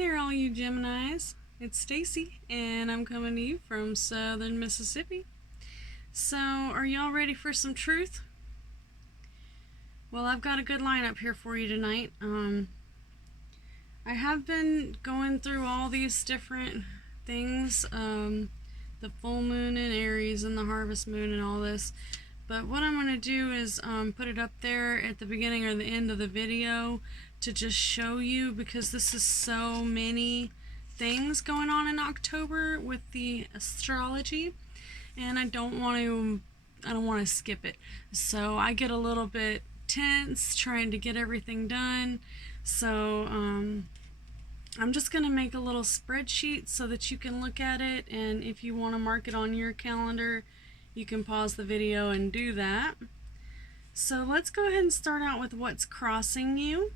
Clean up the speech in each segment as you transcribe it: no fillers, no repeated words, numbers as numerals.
there, all you Geminis. It's Stacy, and I'm coming to you from southern Mississippi. So, are y'all ready for some truth? Well, I've got a good lineup here for you tonight. I have been going through all these different things, the full moon in Aries and the harvest moon and all this. But what I'm going to do is put it up there at the beginning or the end of the video to just show you, because this is so many things going on in October with the astrology, and I don't want to skip it. So I get a little bit tense trying to get everything done. So I'm just going to make a little spreadsheet so that you can look at it, and if you want to mark it on your calendar, you can pause the video and do that. So let's go ahead and start out with what's crossing you.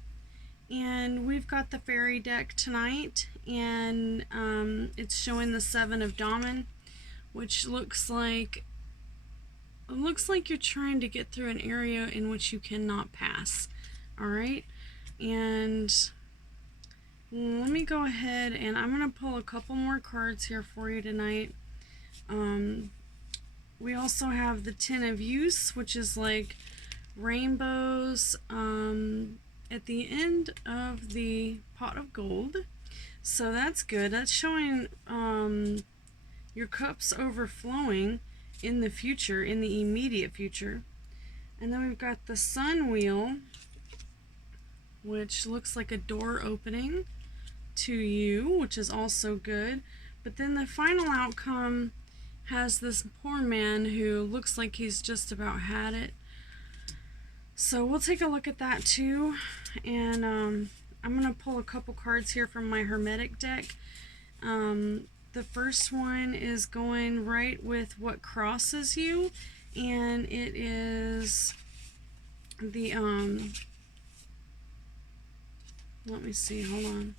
And we've got the fairy deck tonight, and it's showing the Seven of Damen, which looks like you're trying to get through an area in which you cannot pass. Alright, and let me go ahead and I'm going to pull a couple more cards here for you tonight. We also have the Ten of Youths, which is like rainbows at the end of the pot of gold. So that's good. That's showing your cups overflowing in the future, in the immediate future. And then we've got the Sun Wheel, which looks like a door opening to you, which is also good. But then the final outcome has this poor man who looks like he's just about had it. So we'll take a look at that too. And I'm going to pull a couple cards here from my Hermetic deck. The first one is going right with what crosses you, and it is the let me see, hold on.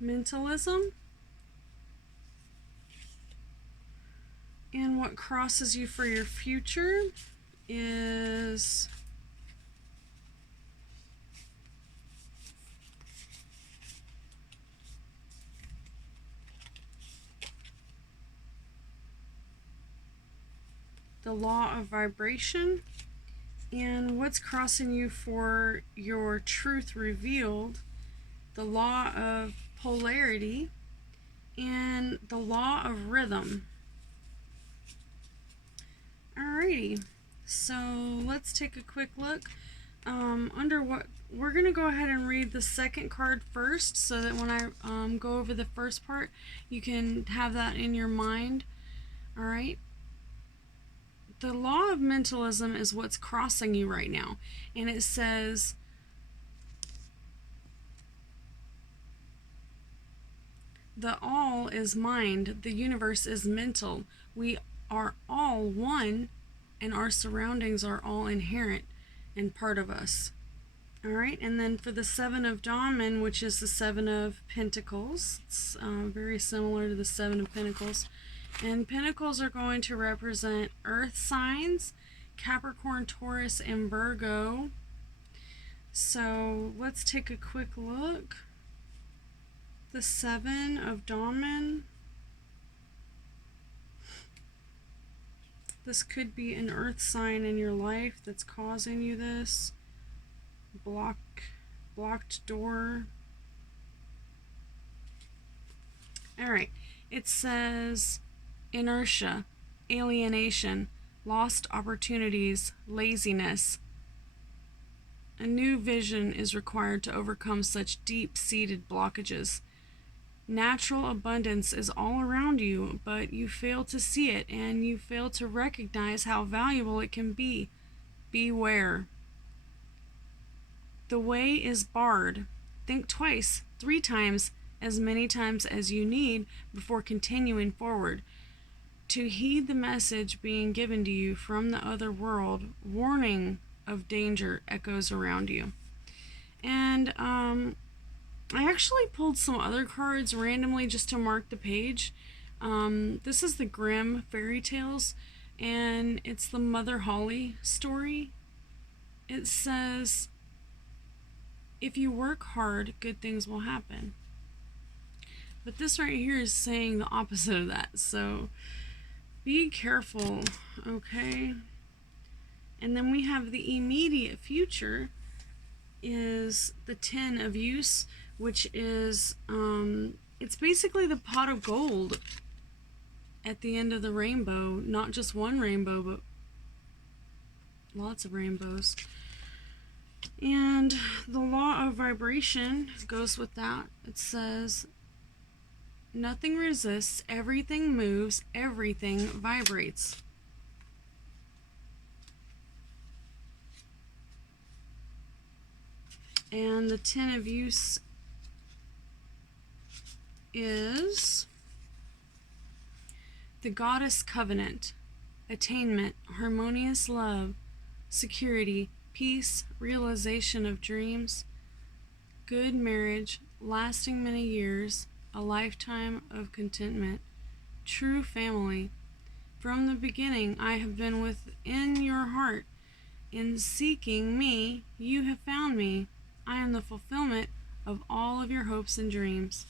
Mentalism. And what crosses you for your future is the law of vibration. And what's crossing you for your truth revealed, the law of polarity and the law of rhythm. Alrighty, so let's take a quick look. Under what we're going to go ahead and read the second card first, so that when I go over the first part, you can have that in your mind. Alright. The law of mentalism is what's crossing you right now, and it says, the all is mind, the universe is mental. We are all one, and our surroundings are all inherent and part of us. Alright, and then for the Seven of Damen, which is the Seven of Pentacles, it's very similar to the Seven of Pentacles. And Pentacles are going to represent earth signs, Capricorn, Taurus, and Virgo. So let's take a quick look. The Seven of Damen. This could be an earth sign in your life that's causing you this. Blocked door. Alright, it says inertia, alienation, lost opportunities, laziness. A new vision is required to overcome such deep-seated blockages. Natural abundance is all around you, but you fail to see it, and you fail to recognize how valuable it can be. Beware. The way is barred. Think twice, 3 times, as many times as you need before continuing forward. To heed the message being given to you from the other world, warning of danger echoes around you. And I actually pulled some other cards randomly just to mark the page. This is the Grimm fairy tales, and it's the Mother Holly story. it says, if you work hard, good things will happen. But this right here is saying the opposite of that. So be careful, okay? And then we have the immediate future is the 10 of use, which is, it's basically the pot of gold at the end of the rainbow. Not just one rainbow, but lots of rainbows. And the law of vibration goes with that. It says, nothing resists, everything moves, everything vibrates. And the 10 of use is the goddess covenant, attainment, harmonious love, security, peace, realization of dreams, good marriage, lasting many years, a lifetime of contentment, true family. From the beginning I have been within your heart. In seeking me, you have found me. I am the fulfillment of all of your hopes and dreams.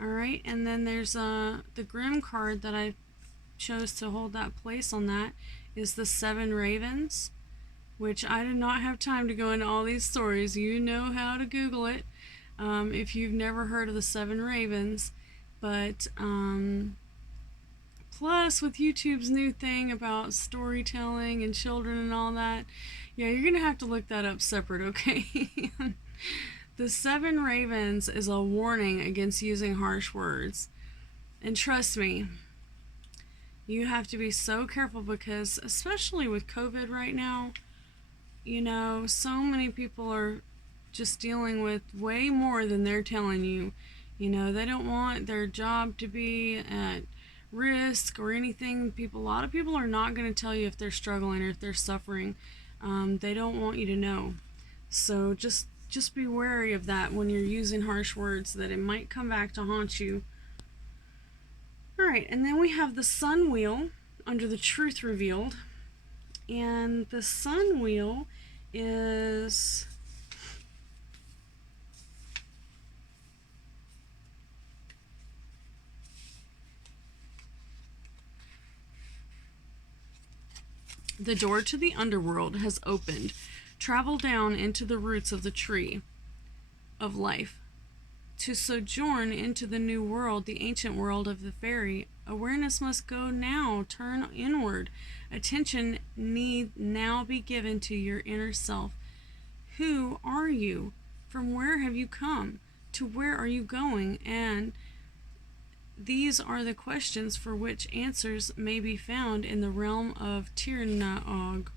Alright, and then there's the Grimm card that I chose to hold that place on that is the 7 ravens, which I did not have time to go into all these stories. You know how to Google it if you've never heard of the 7 ravens. But plus, with YouTube's new thing about storytelling and children and all that, yeah, you're going to have to look that up separate, okay? The 7 ravens is a warning against using harsh words. And trust me, you have to be so careful because, especially with COVID right now, you know, so many people are just dealing with way more than they're telling you. You know, they don't want their job to be at risk or anything. A lot of people are not going to tell you if they're struggling or if they're suffering. They don't want you to know. So just be wary of that when you're using harsh words, that it might come back to haunt you. Alright, and then we have the sun wheel under the truth revealed. And the sun wheel is the door to the underworld has opened. Travel down into the roots of the tree of life. To sojourn into the new world, the ancient world of the fairy, awareness must go now. Turn inward. Attention need now be given to your inner self. Who are you? From where have you come? To where are you going? And these are the questions for which answers may be found in the realm of Tirnaog.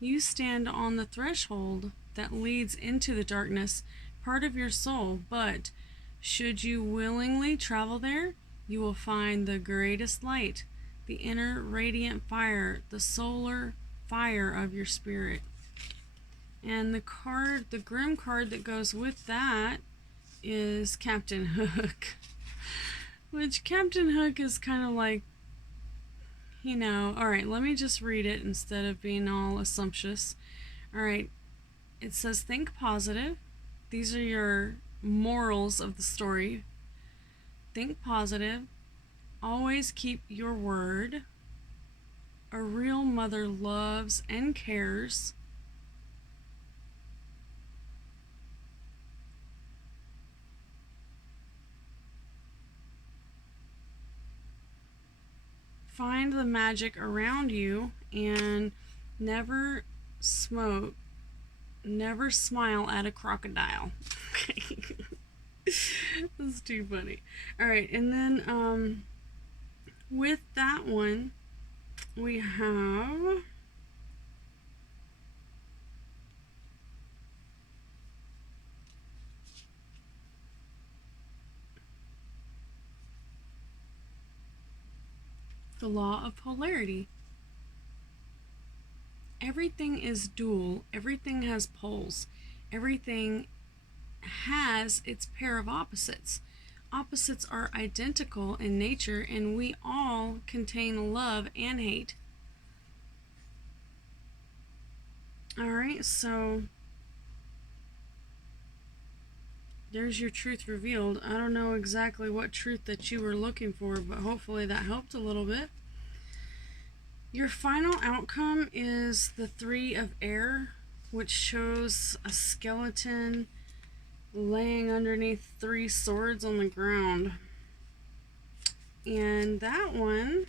You stand on the threshold that leads into the darkness, part of your soul, but should you willingly travel there, you will find the greatest light, the inner radiant fire, the solar fire of your spirit. And the Grimm card that goes with that is Captain Hook. Which Captain Hook is kind of like, you know, alright, let me just read it instead of being all assumptuous. Alright, it says, think positive. These are your morals of the story. Think positive. Always keep your word. A real mother loves and cares. Find the magic around you and never smile at a crocodile. That's too funny. Alright, and then with that one, we have the law of polarity. Everything is dual. Everything has poles. Everything has its pair of opposites. Opposites are identical in nature, and we all contain love and hate. Alright, so there's your truth revealed. I don't know exactly what truth that you were looking for, but hopefully that helped a little bit. Your final outcome is the Three of Air, which shows a skeleton laying underneath 3 swords on the ground. And that one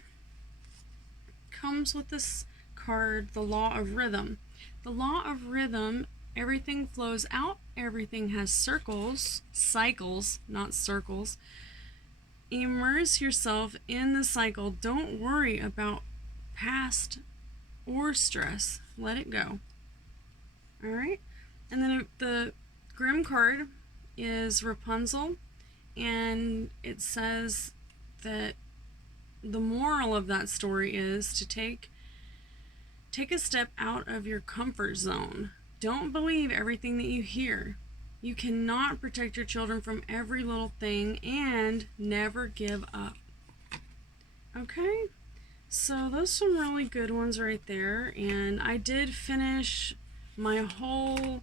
comes with this card, the Law of Rhythm. The Law of Rhythm, everything flows out, everything has cycles, not circles. Immerse yourself in the cycle. Don't worry about past or stress. Let it go. Alright? And then the Grimm card is Rapunzel, and it says that the moral of that story is to take a step out of your comfort zone. Don't believe everything that you hear. You cannot protect your children from every little thing, and never give up. Okay? So those are some really good ones right there, and I did finish my whole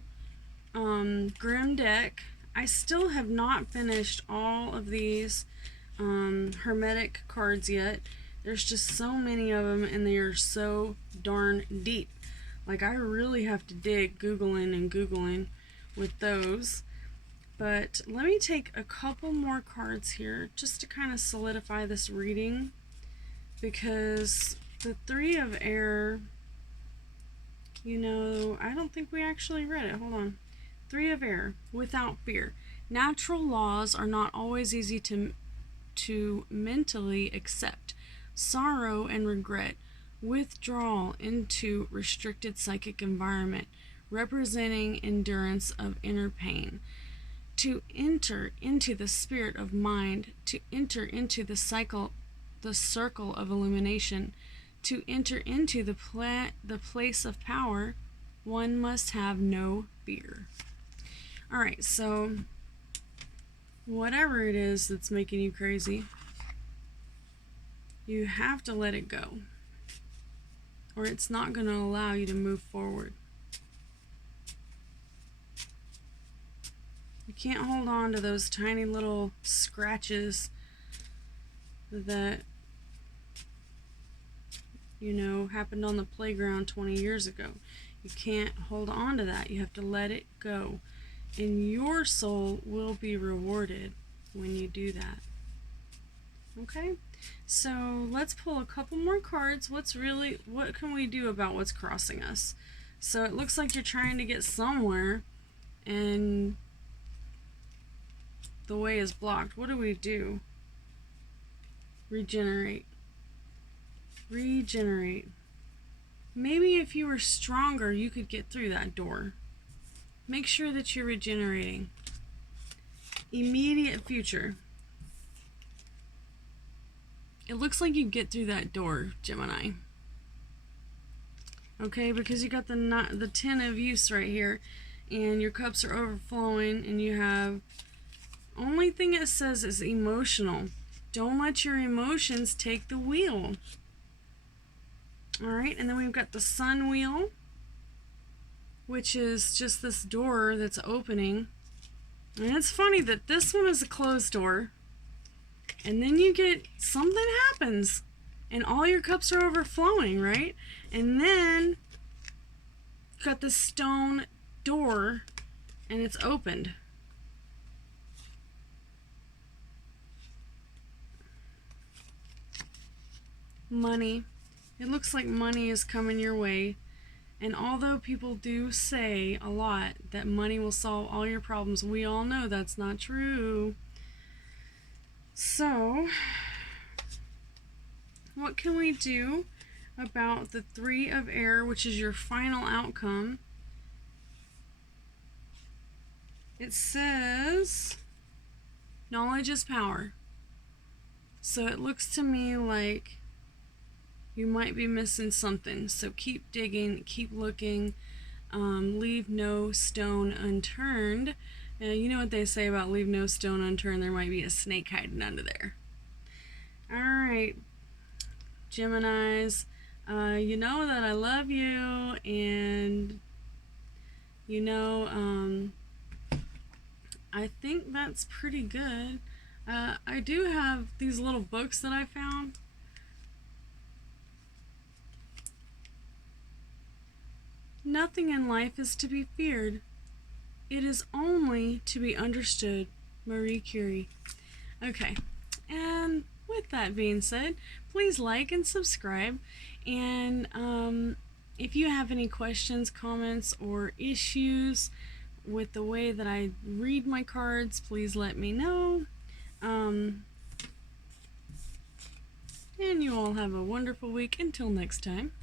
Grimm deck. I still have not finished all of these Hermetic cards yet. There's just so many of them, and they are so darn deep. Like, I really have to dig Googling with those. But let me take a couple more cards here just to kind of solidify this reading, because the Three of Air, you know, I don't think we actually read it. Hold on. Three of Air, without fear. Natural laws are not always easy to mentally accept. Sorrow and regret. Withdrawal into restricted psychic environment, representing endurance of inner pain. To enter into the spirit of mind, to enter into the circle of illumination, to enter into the place of power, one must have no fear. Alright, so whatever it is that's making you crazy, you have to let it go, or it's not going to allow you to move forward. You can't hold on to those tiny little scratches that, you know, happened on the playground 20 years ago. You can't hold on to that. You have to let it go. And your soul will be rewarded when you do that. Okay? So let's pull a couple more cards. What can we do about what's crossing us? So it looks like you're trying to get somewhere, and the way is blocked. What do we do? Regenerate. Regenerate. Maybe if you were stronger, you could get through that door. Make sure that you're regenerating. Immediate future. It looks like you get through that door, Gemini. Okay, because you got the 10 of use right here, and your cups are overflowing, and you have, only thing it says is emotional. Don't let your emotions take the wheel. Alright, and then we've got the sun wheel, which is just this door that's opening. And it's funny that this one is a closed door, and then you get, something happens, and all your cups are overflowing, right? And then you got this stone door, and it's opened. Money. It looks like money is coming your way. And although people do say a lot that money will solve all your problems, we all know that's not true. So, what can we do about the Three of Air, which is your final outcome? It says, knowledge is power. So it looks to me like you might be missing something. So keep digging, keep looking, leave no stone unturned. You know what they say about leave no stone unturned, there might be a snake hiding under there. Alright, Geminis, you know that I love you, and You know, I think that's pretty good. I do have these little books that I found. Nothing in life is to be feared. It is only to be understood. Marie Curie. Okay, and with that being said, please like and subscribe. And if you have any questions, comments, or issues with the way that I read my cards, please let me know. And you all have a wonderful week. Until next time.